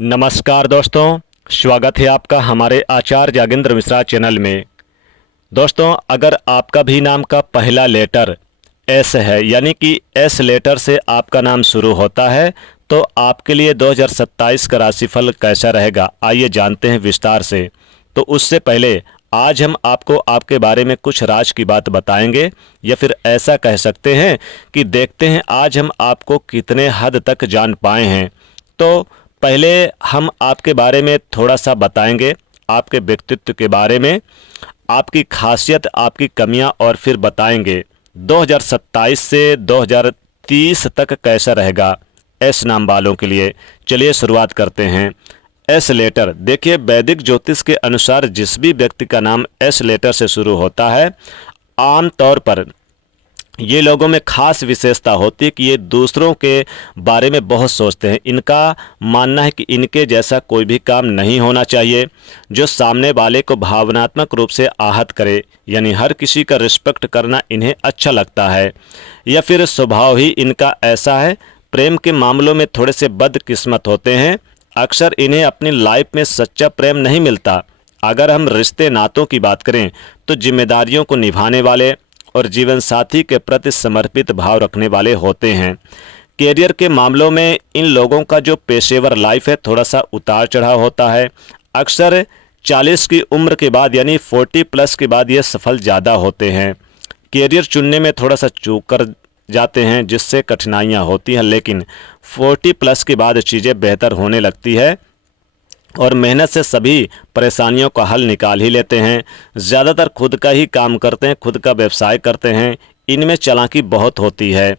नमस्कार दोस्तों, स्वागत है आपका हमारे आचार्य जागेंद्र मिश्रा चैनल में। दोस्तों, अगर आपका भी नाम का पहला लेटर एस है, यानी कि एस लेटर से आपका नाम शुरू होता है, तो आपके लिए 2027 का राशिफल कैसा रहेगा, आइए जानते हैं विस्तार से। तो उससे पहले आज हम आपको आपके बारे में कुछ राज की बात बताएंगे, या फिर ऐसा कह सकते हैं कि देखते हैं आज हम आपको कितने हद तक जान पाए हैं। तो पहले हम आपके बारे में थोड़ा सा बताएंगे, आपके व्यक्तित्व के बारे में, आपकी खासियत, आपकी कमियां, और फिर बताएंगे 2027 से 2030 तक कैसा रहेगा एस नाम वालों के लिए। चलिए शुरुआत करते हैं। एस लेटर, देखिए वैदिक ज्योतिष के अनुसार जिस भी व्यक्ति का नाम एस लेटर से शुरू होता है, आम तौर पर ये लोगों में खास विशेषता होती है कि ये दूसरों के बारे में बहुत सोचते हैं। इनका मानना है कि इनके जैसा कोई भी काम नहीं होना चाहिए जो सामने वाले को भावनात्मक रूप से आहत करे, यानी हर किसी का रिस्पेक्ट करना इन्हें अच्छा लगता है, या फिर स्वभाव ही इनका ऐसा है। प्रेम के मामलों में थोड़े से बदकिस्मत होते हैं, अक्सर इन्हें अपनी लाइफ में सच्चा प्रेम नहीं मिलता। अगर हम रिश्ते नातों की बात करें तो जिम्मेदारियों को निभाने वाले और जीवन साथी के प्रति समर्पित भाव रखने वाले होते हैं। कैरियर के मामलों में इन लोगों का जो पेशेवर लाइफ है थोड़ा सा उतार चढ़ाव होता है। अक्सर 40 की उम्र के बाद, यानी 40 प्लस के बाद ये सफल ज़्यादा होते हैं। कैरियर चुनने में थोड़ा सा चूक कर जाते हैं, जिससे कठिनाइयाँ होती हैं, लेकिन 40 प्लस के बाद चीज़ें बेहतर होने लगती है और मेहनत से सभी परेशानियों का हल निकाल ही लेते हैं। ज़्यादातर खुद का ही काम करते हैं, खुद का व्यवसाय करते हैं। इनमें चालाकी बहुत होती है।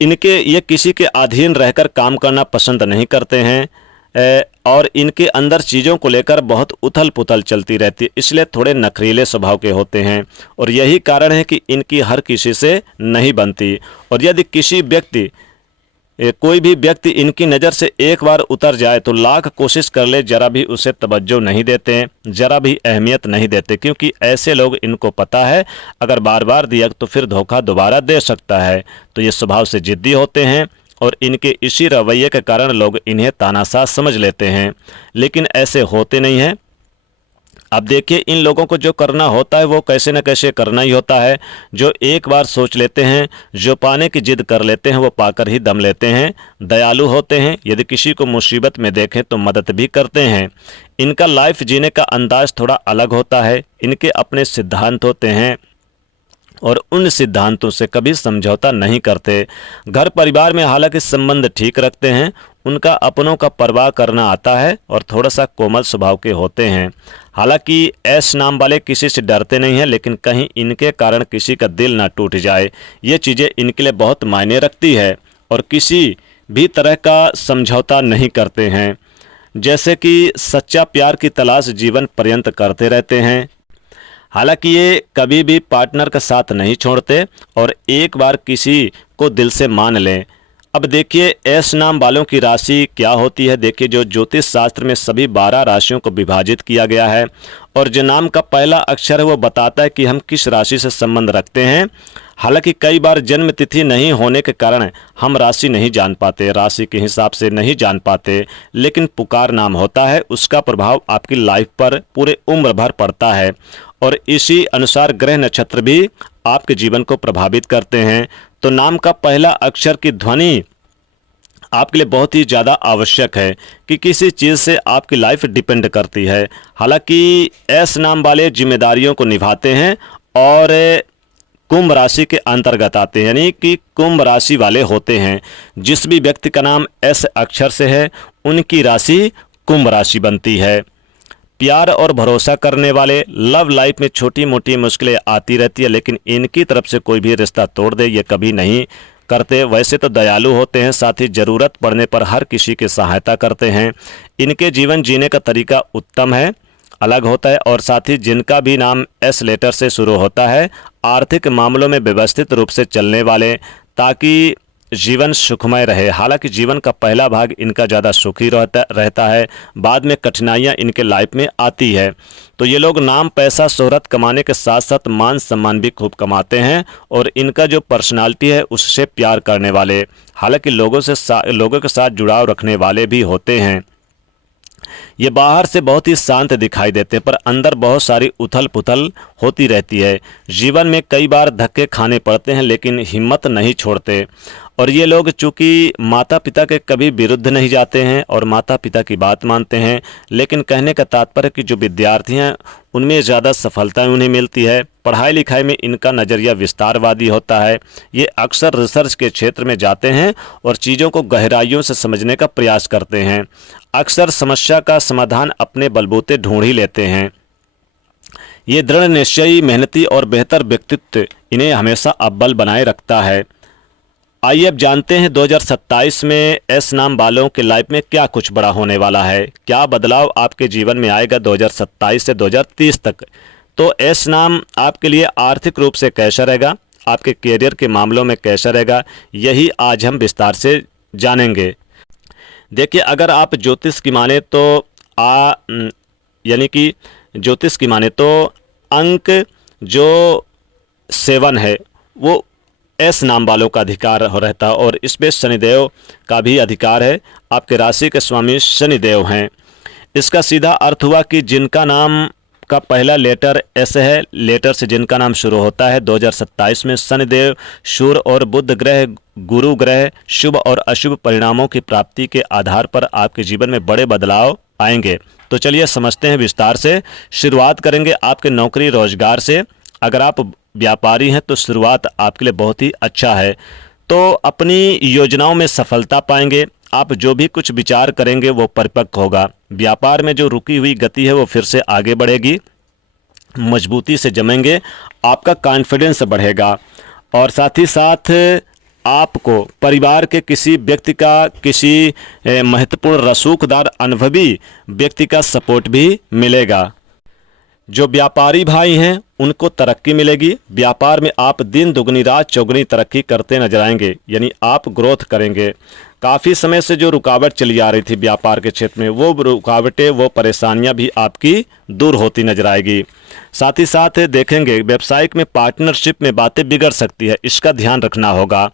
ये किसी के अधीन रहकर काम करना पसंद नहीं करते हैं, और इनके अंदर चीज़ों को लेकर बहुत उथल पुथल चलती रहती है, इसलिए थोड़े नखरीले स्वभाव के होते हैं। और यही कारण है कि इनकी हर किसी से नहीं बनती। और यदि कोई भी व्यक्ति इनकी नज़र से एक बार उतर जाए तो लाख कोशिश कर ले, जरा भी उसे तवज्जो नहीं देते हैं, जरा भी अहमियत नहीं देते, क्योंकि ऐसे लोग, इनको पता है अगर बार बार दिया तो फिर धोखा दोबारा दे सकता है। तो ये स्वभाव से जिद्दी होते हैं और इनके इसी रवैये के कारण लोग इन्हें तानाशाह समझ लेते हैं, लेकिन ऐसे होते नहीं हैं। अब देखिए, इन लोगों को जो करना होता है वो कैसे न कैसे करना ही होता है। जो एक बार सोच लेते हैं, जो पाने की जिद कर लेते हैं, वो पाकर ही दम लेते हैं। दयालु होते हैं, यदि किसी को मुसीबत में देखें तो मदद भी करते हैं। इनका लाइफ जीने का अंदाज थोड़ा अलग होता है। इनके अपने सिद्धांत होते हैं और उन सिद्धांतों से कभी समझौता नहीं करते। घर परिवार में हालांकि संबंध ठीक रखते हैं, उनका अपनों का परवाह करना आता है और थोड़ा सा कोमल स्वभाव के होते हैं। हालांकि एस नाम वाले किसी से डरते नहीं हैं, लेकिन कहीं इनके कारण किसी का दिल ना टूट जाए, ये चीज़ें इनके लिए बहुत मायने रखती है। और किसी भी तरह का समझौता नहीं करते हैं, जैसे कि सच्चा प्यार की तलाश जीवन पर्यंत करते रहते हैं। हालांकि ये कभी भी पार्टनर का साथ नहीं छोड़ते और एक बार किसी को दिल से मान लें। अब देखिए, एस नाम वालों की राशि क्या होती है। देखिए, जो ज्योतिष शास्त्र में सभी 12 राशियों को विभाजित किया गया है, और जो नाम का पहला अक्षर है वो बताता है कि हम किस राशि से संबंध रखते हैं। हालांकि कई बार जन्म तिथि नहीं होने के कारण हम राशि नहीं जान पाते, राशि के हिसाब से नहीं जान पाते, लेकिन पुकार नाम होता है, उसका प्रभाव आपकी लाइफ पर पूरे उम्र भर पड़ता है। और इसी अनुसार ग्रह नक्षत्र भी आपके जीवन को प्रभावित करते हैं। तो नाम का पहला अक्षर की ध्वनि आपके लिए बहुत ही ज़्यादा आवश्यक है कि किसी चीज़ से आपकी लाइफ डिपेंड करती है। हालांकि एस नाम वाले जिम्मेदारियों को निभाते हैं और कुंभ राशि के अंतर्गत आते हैं, यानी कि कुंभ राशि वाले होते हैं। जिस भी व्यक्ति का नाम एस अक्षर से है उनकी राशि कुंभ राशि बनती है। प्यार और भरोसा करने वाले, लव लाइफ में छोटी मोटी मुश्किलें आती रहती है, लेकिन इनकी तरफ से कोई भी रिश्ता तोड़ दे ये कभी नहीं करते। वैसे तो दयालु होते हैं, साथ ही ज़रूरत पड़ने पर हर किसी की सहायता करते हैं। इनके जीवन जीने का तरीका उत्तम है, अलग होता है। और साथ ही जिनका भी नाम एस लेटर से शुरू होता है, आर्थिक मामलों में व्यवस्थित रूप से चलने वाले, ताकि जीवन सुखमय रहे। हालांकि जीवन का पहला भाग इनका ज़्यादा सुखी रहता है, बाद में कठिनाइयाँ इनके लाइफ में आती है। तो ये लोग नाम, पैसा, शोहरत कमाने के साथ साथ मान सम्मान भी खूब कमाते हैं और इनका जो पर्सनालिटी है उससे प्यार करने वाले, हालांकि लोगों के साथ जुड़ाव रखने वाले भी होते हैं। ये बाहर से बहुत ही शांत दिखाई देते हैं पर अंदर बहुत सारी उथल पुथल होती रहती है। जीवन में कई बार धक्के खाने पड़ते हैं लेकिन हिम्मत नहीं छोड़ते। और ये लोग चूँकि माता पिता के कभी विरुद्ध नहीं जाते हैं और माता पिता की बात मानते हैं, लेकिन कहने का तात्पर्य कि जो विद्यार्थी हैं उनमें ज़्यादा सफलताएं उन्हें मिलती है। पढ़ाई लिखाई में इनका नज़रिया विस्तारवादी होता है। ये अक्सर रिसर्च के क्षेत्र में जाते हैं और चीज़ों को गहराइयों से समझने का प्रयास करते हैं। अक्सर समस्या का समाधान अपने बलबूते ढूंढ ही लेते हैं। ये दृढ़ निश्चयी, मेहनती और बेहतर व्यक्तित्व इन्हें हमेशा अव्वल बनाए रखता है। आइए अब जानते हैं 2027 में एस नाम वालों के लाइफ में क्या कुछ बड़ा होने वाला है, क्या बदलाव आपके जीवन में आएगा 2027 से 2030 तक। तो एस नाम आपके लिए आर्थिक रूप से कैसा रहेगा, आपके करियर के मामलों में कैसा रहेगा, यही आज हम विस्तार से जानेंगे। देखिए, अगर आप ज्योतिष की माने तो यानी कि ज्योतिष की माने तो अंक जो 7 है वो एस नाम वालों का अधिकार रहता है और इसमें शनिदेव का भी अधिकार है। आपके राशि के स्वामी शनिदेव हैं। इसका सीधा अर्थ हुआ कि जिनका नाम का पहला लेटर एस है, लेटर से जिनका नाम शुरू होता है, 2027 में शनिदेव, सूर्य और बुध ग्रह, गुरु ग्रह शुभ और अशुभ परिणामों की प्राप्ति के आधार पर आपके जीवन में बड़े बदलाव आएंगे। तो चलिए समझते हैं विस्तार से। शुरुआत करेंगे आपके नौकरी रोजगार से। अगर आप व्यापारी हैं तो शुरुआत आपके लिए बहुत ही अच्छा है। तो अपनी योजनाओं में सफलता पाएंगे। आप जो भी कुछ विचार करेंगे वो परिपक्व होगा। व्यापार में जो रुकी हुई गति है वो फिर से आगे बढ़ेगी, मजबूती से जमेंगे, आपका कॉन्फिडेंस बढ़ेगा और साथ ही साथ आपको परिवार के किसी व्यक्ति का, किसी महत्वपूर्ण रसूखदार अनुभवी व्यक्ति का सपोर्ट भी मिलेगा। जो व्यापारी भाई हैं उनको तरक्की मिलेगी। व्यापार में आप दिन दुगनी रात चौगुनी तरक्की करते नजर आएंगे, यानी आप ग्रोथ करेंगे। काफ़ी समय से जो रुकावट चली आ रही थी व्यापार के क्षेत्र में, वो रुकावटें, वो परेशानियां भी आपकी दूर होती नजर आएगी। साथ ही साथ देखेंगे व्यवसायिक में पार्टनरशिप में बातें बिगड़ सकती है, इसका ध्यान रखना होगा।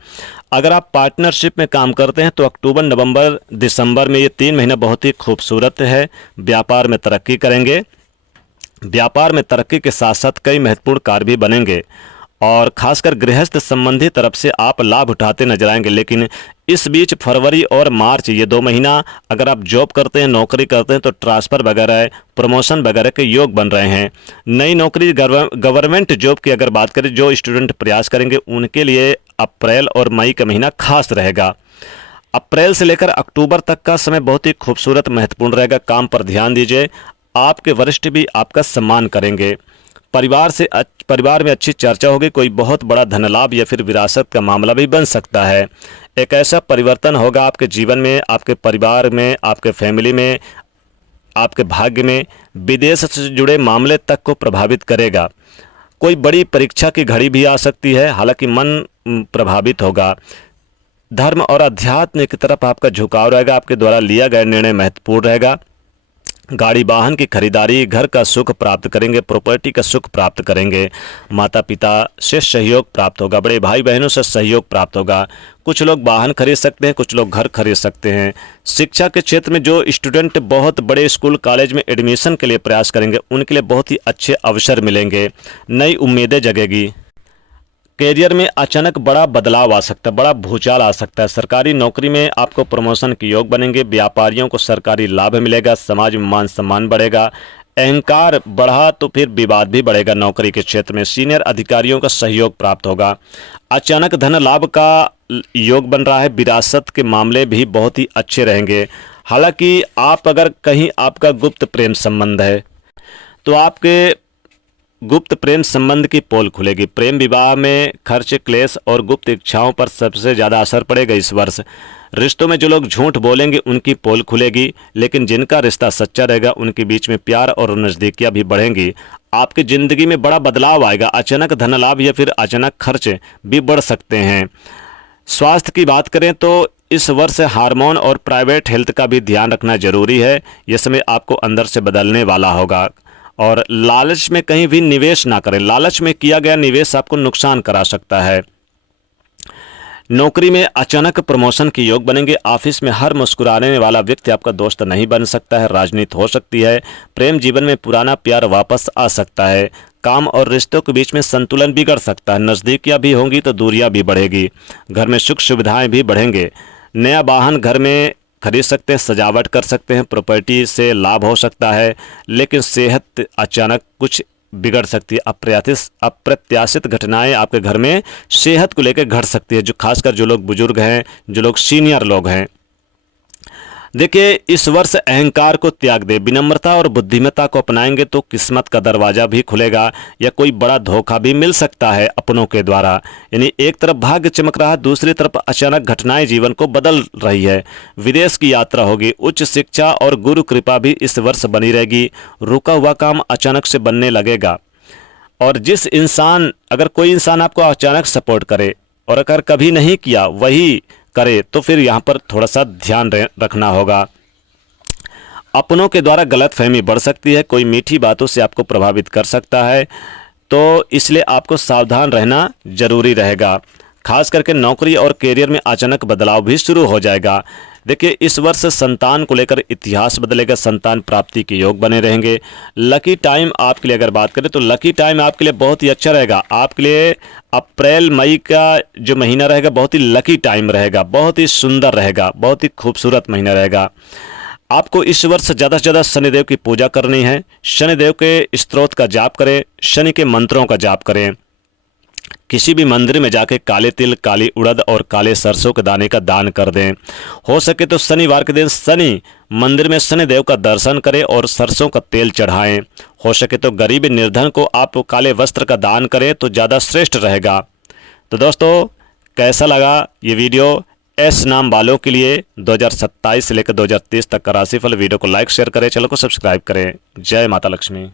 अगर आप पार्टनरशिप में काम करते हैं तो अक्टूबर, नवंबर, दिसंबर में ये 3 महीना बहुत ही खूबसूरत है। व्यापार में तरक्की करेंगे। व्यापार में तरक्की के साथ साथ कई महत्वपूर्ण कार्य भी बनेंगे और खासकर गृहस्थ संबंधी तरफ से आप लाभ उठाते नजर आएंगे। लेकिन इस बीच फरवरी और मार्च, ये 2 महीना अगर आप जॉब करते हैं, नौकरी करते हैं तो ट्रांसफ़र वगैरह, प्रमोशन वगैरह के योग बन रहे हैं। नई नौकरी, गवर्नमेंट जॉब की अगर बात करें, जो स्टूडेंट प्रयास करेंगे उनके लिए अप्रैल और मई का महीना खास रहेगा। अप्रैल से लेकर अक्टूबर तक का समय बहुत ही खूबसूरत, महत्वपूर्ण रहेगा। काम पर ध्यान दीजिए। आपके वरिष्ठ भी आपका सम्मान करेंगे। परिवार में अच्छी चर्चा होगी। कोई बहुत बड़ा धन लाभ या फिर विरासत का मामला भी बन सकता है। एक ऐसा परिवर्तन होगा आपके जीवन में, आपके परिवार में, आपके फैमिली में, आपके भाग्य में। विदेश से जुड़े मामले तक को प्रभावित करेगा। कोई बड़ी परीक्षा की घड़ी भी आ सकती है, हालांकि मन प्रभावित होगा। धर्म और अध्यात्म की तरफ आपका झुकाव रहेगा। आपके द्वारा लिया गया निर्णय महत्वपूर्ण रहेगा। गाड़ी वाहन की खरीदारी, घर का सुख प्राप्त करेंगे, प्रॉपर्टी का सुख प्राप्त करेंगे। माता पिता से सहयोग प्राप्त होगा, बड़े भाई बहनों से सहयोग प्राप्त होगा। कुछ लोग वाहन खरीद सकते हैं, कुछ लोग घर खरीद सकते हैं। शिक्षा के क्षेत्र में जो स्टूडेंट बहुत बड़े स्कूल कॉलेज में एडमिशन के लिए प्रयास करेंगे उनके लिए बहुत ही अच्छे अवसर मिलेंगे। नई उम्मीदें जगेगी। कैरियर में अचानक बड़ा बदलाव आ सकता है, बड़ा भूचाल आ सकता है। सरकारी नौकरी में आपको प्रमोशन के योग बनेंगे। व्यापारियों को सरकारी लाभ मिलेगा। समाज में मान सम्मान बढ़ेगा। अहंकार बढ़ा तो फिर विवाद भी बढ़ेगा। नौकरी के क्षेत्र में सीनियर अधिकारियों का सहयोग प्राप्त होगा। अचानक धन लाभ का योग बन रहा है। विरासत के मामले भी बहुत ही अच्छे रहेंगे। हालांकि आप अगर कहीं आपका गुप्त प्रेम संबंध है तो आपके गुप्त प्रेम संबंध की पोल खुलेगी। प्रेम विवाह में खर्च, क्लेश और गुप्त इच्छाओं पर सबसे ज़्यादा असर पड़ेगा इस वर्ष। रिश्तों में जो लोग झूठ बोलेंगे उनकी पोल खुलेगी, लेकिन जिनका रिश्ता सच्चा रहेगा उनके बीच में प्यार और नज़दीकियाँ भी बढ़ेंगी। आपकी ज़िंदगी में बड़ा बदलाव आएगा। अचानक धन लाभ या फिर अचानक खर्च भी बढ़ सकते हैं। स्वास्थ्य की बात करें तो इस वर्ष हार्मोन और प्राइवेट हेल्थ का भी ध्यान रखना जरूरी है। यह समय आपको अंदर से बदलने वाला होगा। और लालच में कहीं भी निवेश ना करें। लालच में किया गया निवेश आपको नुकसान करा सकता है। नौकरी में अचानक प्रमोशन के योग बनेंगे। ऑफिस में हर मुस्कुराने वाला व्यक्ति आपका दोस्त नहीं बन सकता है। राजनीति हो सकती है। प्रेम जीवन में पुराना प्यार वापस आ सकता है। काम और रिश्तों के बीच में संतुलन बिगड़ सकता है। नज़दीकियाँ भी होंगी तो दूरियां भी बढ़ेगी। घर में सुख सुविधाएं भी बढ़ेंगे। नया वाहन घर में खरीद सकते हैं। सजावट कर सकते हैं। प्रॉपर्टी से लाभ हो सकता है। लेकिन सेहत अचानक कुछ बिगड़ सकती है। अप्रत्याशित घटनाएं आपके घर में सेहत को लेकर घट सकती है। जो खासकर जो लोग बुजुर्ग हैं, जो लोग सीनियर लोग हैं। देखिए, इस वर्ष अहंकार को त्याग दे। विनम्रता और बुद्धिमत्ता को अपनाएंगे तो किस्मत का दरवाजा भी खुलेगा या कोई बड़ा धोखा भी मिल सकता है अपनों के द्वारा। यानी एक तरफ भाग्य चमक रहा है, दूसरी तरफ अचानक घटनाएं जीवन को बदल रही है। विदेश की यात्रा होगी। उच्च शिक्षा और गुरु कृपा भी इस वर्ष बनी रहेगी। रुका हुआ काम अचानक से बनने लगेगा। और अगर कोई इंसान आपको अचानक सपोर्ट करे और अगर कभी नहीं किया वही करे तो फिर यहाँ पर थोड़ा सा ध्यान रखना होगा। अपनों के द्वारा गलतफहमी बढ़ सकती है। कोई मीठी बातों से आपको प्रभावित कर सकता है, तो इसलिए आपको सावधान रहना जरूरी रहेगा। खास करके नौकरी और करियर में अचानक बदलाव भी शुरू हो जाएगा। देखिए, इस वर्ष संतान को लेकर इतिहास बदलेगा। संतान प्राप्ति के योग बने रहेंगे। लकी टाइम आपके लिए अगर बात करें तो लकी टाइम आपके लिए बहुत ही अच्छा रहेगा। आपके लिए अप्रैल मई का जो महीना रहेगा बहुत ही लकी टाइम रहेगा। बहुत ही सुंदर रहेगा। बहुत ही खूबसूरत महीना रहेगा। आपको इस वर्ष ज़्यादा से ज़्यादा शनिदेव की पूजा करनी है। शनिदेव के स्तोत्र का जाप करें। शनि के मंत्रों का जाप करें। किसी भी मंदिर में जाके काले तिल, काली उड़द और काले सरसों के दाने का दान कर दें। हो सके तो शनिवार के दिन शनि मंदिर में शनिदेव का दर्शन करें और सरसों का तेल चढ़ाएं। हो सके तो गरीब निर्धन को आप काले वस्त्र का दान करें तो ज़्यादा श्रेष्ठ रहेगा। तो दोस्तों, कैसा लगा ये वीडियो? एस नाम वालों के लिए 2027 से लेकर 2030 तक का राशिफल। वीडियो को लाइक शेयर करें, चैनल को सब्सक्राइब करें। जय माता लक्ष्मी।